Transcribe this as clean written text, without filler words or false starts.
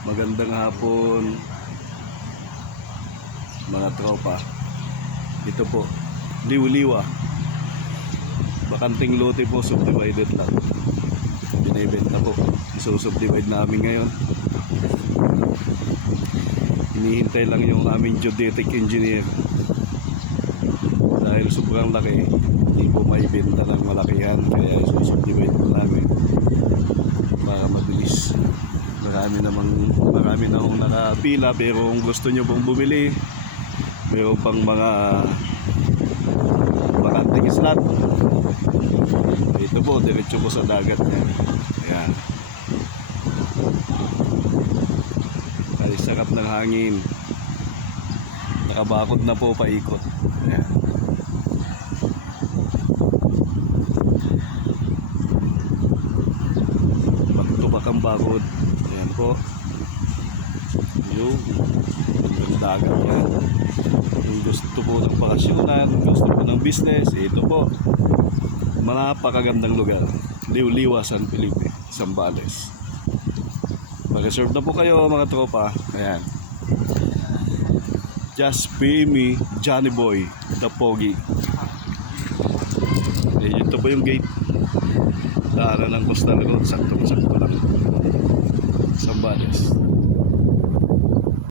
Magandang hapon mga tropa. Ito po, Liw-Liwa. Bakanting lote po, subdivided lang. Binibenta po. Isusubdivide namin ngayon. Hinihintay lang yung aming geodetic engineer. Dahil sobrang laki, hindi po maibenta ng malakihan. Kaya isusubdivide po namin para mabilis. Marami na akong nakapila, pero kung gusto nyo pong bumili, mayroon pang mga bakanting slot. Ito po, diretso po sa dagat niya. Ayan. Ay, sarap ng hangin. Nakabakod na po paikot. Ayan. Back-to-back ang bakod. Ayan po. Yung dagat yan. Kung gusto po ng bakasyonan, gusto po ng business, ito po. Napakagandang lugar. Liw-Liwa, San Felipe, Zambales. Mag-reserve na po kayo mga tropa. Ayan. Just pay me, Johnny Boy, the Pogi. Ito po yung gate. Daanan ng Coastal Road, sakto lang. Zambales.